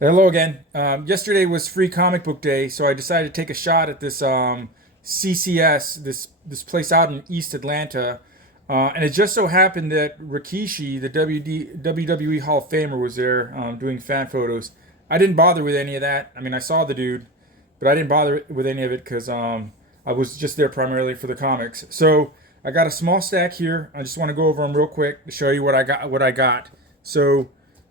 Hello again. Yesterday was Free Comic Book Day, so I decided to take a shot at this CCS, this place out in East Atlanta, and it just so happened that Rikishi, the WWE Hall of Famer, was there doing fan photos. I didn't bother with any of that. I mean, I saw the dude, but I didn't bother with any of it because I was just there primarily for the comics. So I got a small stack here. I just want to go over them real quick to show you what I got. What I got. So.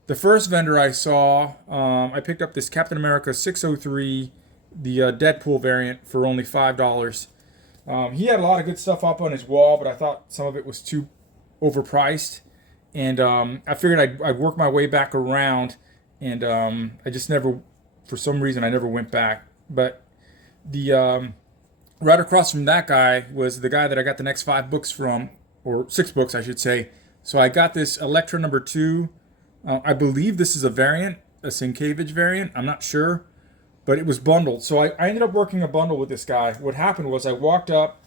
The first vendor I saw, I picked up this Captain America 603, the Deadpool variant, for only $5. He had a lot of good stuff up on his wall, but I thought some of it was too overpriced. And I figured I'd work my way back around, and I just never, for some reason, I never went back. But the right across from that guy was the guy that I got the next 5 books from, or 6 books, I should say. So I got this Electra #2. I believe this is a variant, a Sienkiewicz variant. I'm not sure, but it was bundled. So I ended up working a bundle with this guy. What happened was I walked up,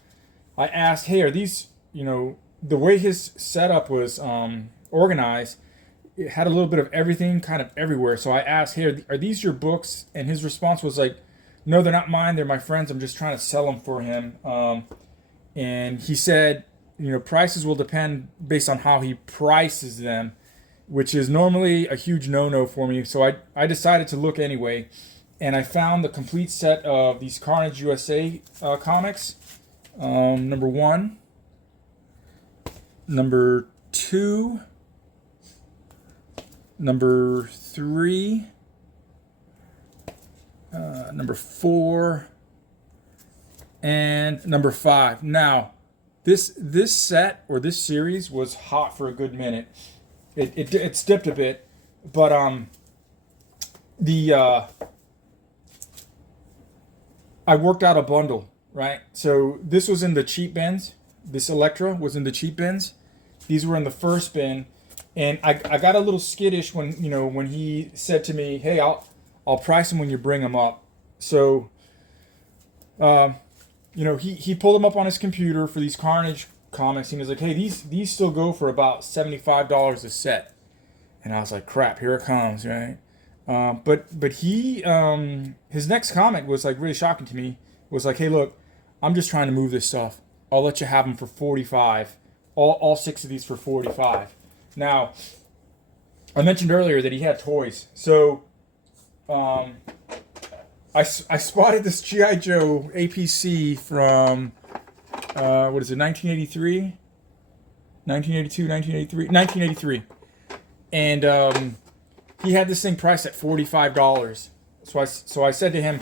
I asked, hey, are these, the way his setup was organized, it had a little bit of everything kind of everywhere. So I asked, hey, are these your books? And his response was like, no, they're not mine. They're my friends. I'm just trying to sell them for him. And he said, prices will depend based on how he prices them, which is normally a huge no-no for me. So I decided to look anyway, and I found the complete set of these Carnage USA comics. Number 1, number 2, number 3, number 4, and number 5. Now, this set or this series was hot for a good minute. It's dipped a bit, but the I worked out a bundle, right? So this was in the cheap bins. This Electra was in the cheap bins. These were in the first bin, and I got a little skittish when he said to me, "Hey, I'll price them when you bring them up." So he pulled them up on his computer for these Carnage comics, and he was like, hey, these still go for about $75 a set. And I was like, crap, here it comes, right? But he his next comment was like really shocking to me. It was like, hey, look, I'm just trying to move this stuff. I'll let you have them for 45. All 6 of these for 45. Now, I mentioned earlier that he had toys. So I spotted this G.I. Joe APC from what is it, 1983, 1982, 1983, 1983, and he had this thing priced at $45. So I said to him,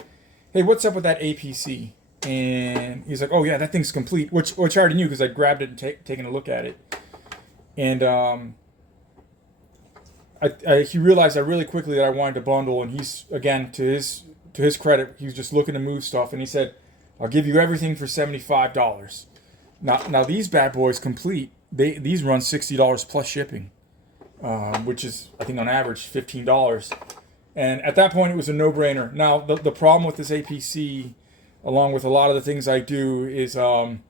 hey, what's up with that APC? And he's like, oh yeah, that thing's complete, which I already knew because I grabbed it and taken a look at it. And he realized that really quickly that I wanted to bundle, and he's, again, to his credit, he was just looking to move stuff, and he said, I'll give you everything for $75. Now these bad boys complete. These run $60 plus shipping, which is, I think, on average $15. And at that point, it was a no-brainer. Now the problem with this APC, along with a lot of the things I do, is I'm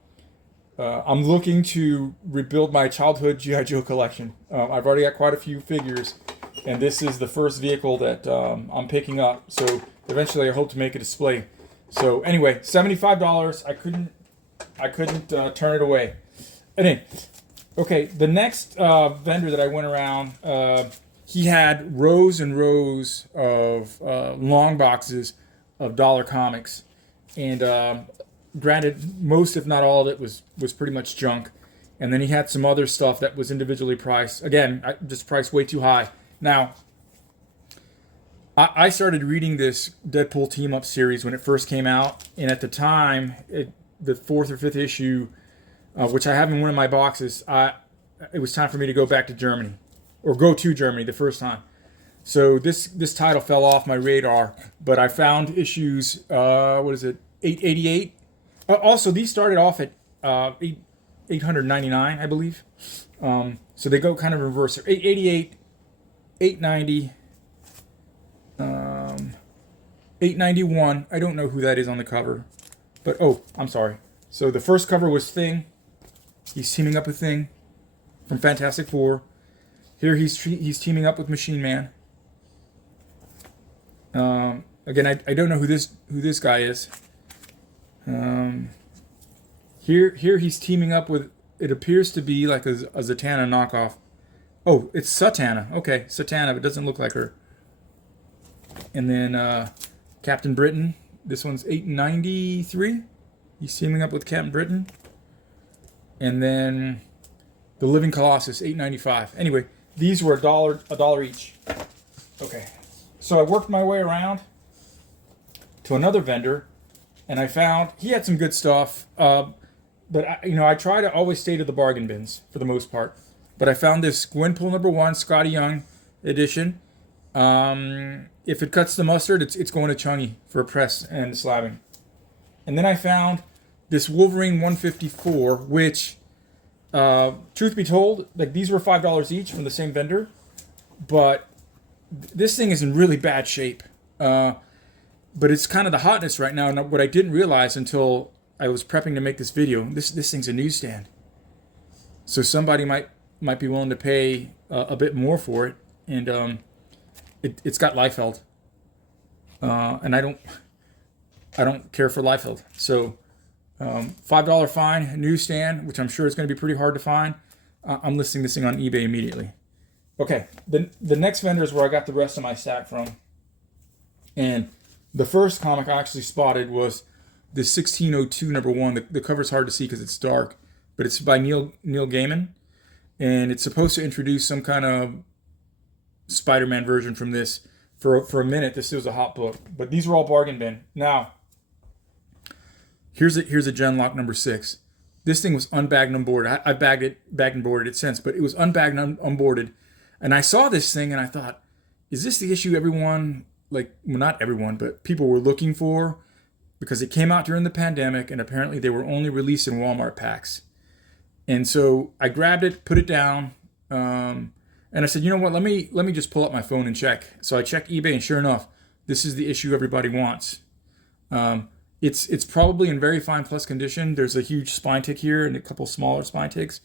looking to rebuild my childhood G.I. Joe collection. I've already got quite a few figures, and this is the first vehicle that I'm picking up. So eventually, I hope to make a display. So anyway, $75. I couldn't turn it away. Anyway, okay. The next vendor that I went around, he had rows and rows of long boxes of dollar comics, and granted, most if not all of it was pretty much junk. And then he had some other stuff that was individually priced. Again, just priced way too high. Now, I started reading this Deadpool team up series when it first came out, and at the time, the 4th or 5th issue, which I have in one of my boxes, it was time for me to go back to Germany, or go to Germany the first time. So this title fell off my radar, but I found issues. What is it? 888. Also, these started off at 899, I believe. So they go kind of reverse. 888, 890. 891. I don't know who that is on the cover, but oh, I'm sorry. So the first cover was Thing. He's teaming up with Thing from Fantastic Four. Here he's teaming up with Machine Man. Again, I don't know who this guy is. Here he's teaming up with, it appears to be like a Zatanna knockoff. Oh, it's Satana. Okay, Satana, but it doesn't look like her. And then Captain Britain. This one's $8.93. He's teaming up with Captain Britain. And then the Living Colossus, $8.95. Anyway, these were a dollar each. Okay, so I worked my way around to another vendor, and I found he had some good stuff. But I try to always stay to the bargain bins for the most part. But I found this Gwenpool #1 Scotty Young edition. If it cuts the mustard, it's going to Chungy for a press and slabbing. And then I found this Wolverine 154, which, truth be told, like these were $5 each from the same vendor, but this thing is in really bad shape. But it's kind of the hotness right now. And what I didn't realize until I was prepping to make this video, this thing's a newsstand. So somebody might be willing to pay a bit more for it, and it's got Liefeld, and I don't care for Liefeld. So $5 fine, newsstand, which I'm sure is going to be pretty hard to find. I'm listing this thing on eBay immediately. Okay, the next vendor is where I got the rest of my stack from, and the first comic I actually spotted was the 1602 #1. The cover's hard to see because it's dark, but it's by Neil Gaiman, and it's supposed to introduce some kind of Spider-Man version from this. For a minute, this was a hot book, but these were all bargain bin. Now, here's a Genlock #6. This thing was unbagged and unboarded. I bagged and boarded it since, but it was unbagged and unboarded. And I saw this thing and I thought, is this the issue everyone, like, well, not everyone, but people were looking for? Because it came out during the pandemic, and apparently they were only released in Walmart packs. And so I grabbed it, put it down, and I said, you know what? Let me just pull up my phone and check. So I checked eBay, and sure enough, this is the issue everybody wants. It's probably in very fine plus condition. There's a huge spine tick here and a couple smaller spine ticks,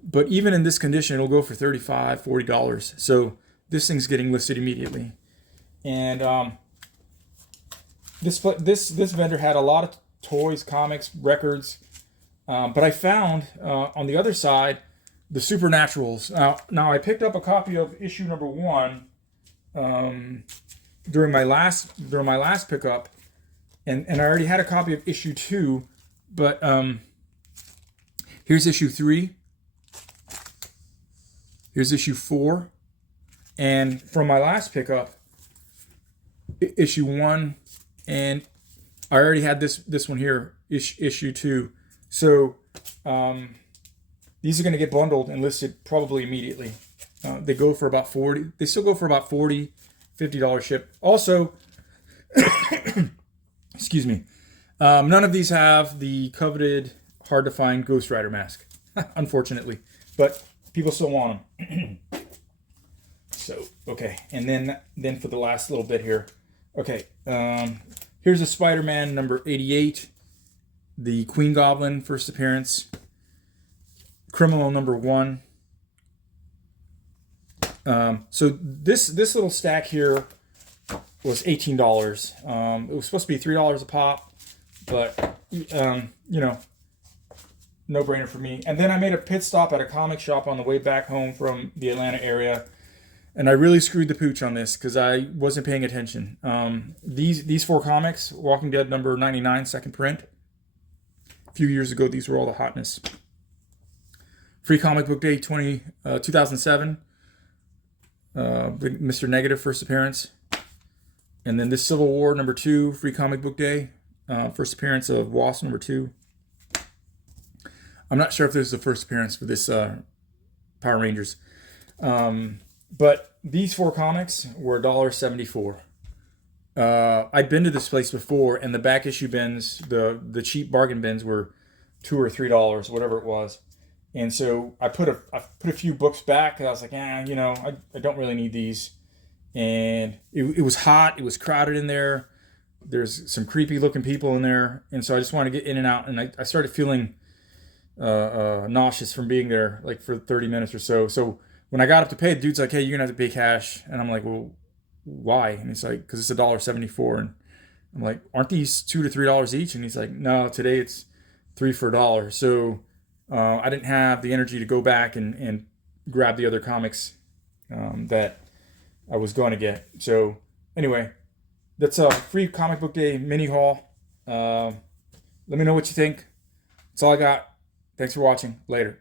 but even in this condition, it'll go for $35, $40. So this thing's getting listed immediately, and this vendor had a lot of toys, comics, records, but I found on the other side the Supernaturals. Now I picked up a copy of issue #1 during my last pickup, and I already had a copy of issue 2, but here's issue 3. Here's issue 4, and from my last pickup, issue 1. And I already had this one here, issue 2. So these are going to get bundled and listed probably immediately. They go for about 40. They still go for about $40, $50 ship. Also, excuse me, none of these have the coveted, hard to find Ghost Rider mask, unfortunately. But people still want them. So okay, and then for the last little bit here, okay. Here's a Spider-Man #88, the Queen Goblin first appearance, Criminal #1. So this little stack here was $18. It was supposed to be $3 a pop, but no brainer for me. And then I made a pit stop at a comic shop on the way back home from the Atlanta area. And I really screwed the pooch on this because I wasn't paying attention. These 4 comics, Walking Dead #99, second print. A few years ago, these were all the hotness. Free Comic Book Day 2007. Mr. Negative first appearance. And then this Civil War #2, Free Comic Book Day. First appearance of Wasp #2. I'm not sure if this is the first appearance for this Power Rangers. But these 4 comics were $1.74. I'd been to this place before, and the back issue bins, the cheap bargain bins, were $2 or $3, whatever it was. And so I put a few books back, and I was like, I don't really need these. And it was hot, it was crowded in there. There's some creepy looking people in there, and so I just wanted to get in and out. And I started feeling nauseous from being there, like for 30 minutes or so. So when I got up to pay, the dude's like, hey, you're gonna have to pay cash. And I'm like, well, why? And he's like, because it's $1.74. And I'm like, aren't these $2 to $3 each? And he's like, no, today it's three for $1. So I didn't have the energy to go back and grab the other comics that I was going to get. So anyway, that's a free comic book day mini haul. Let me know what you think. That's all I got. Thanks for watching. Later.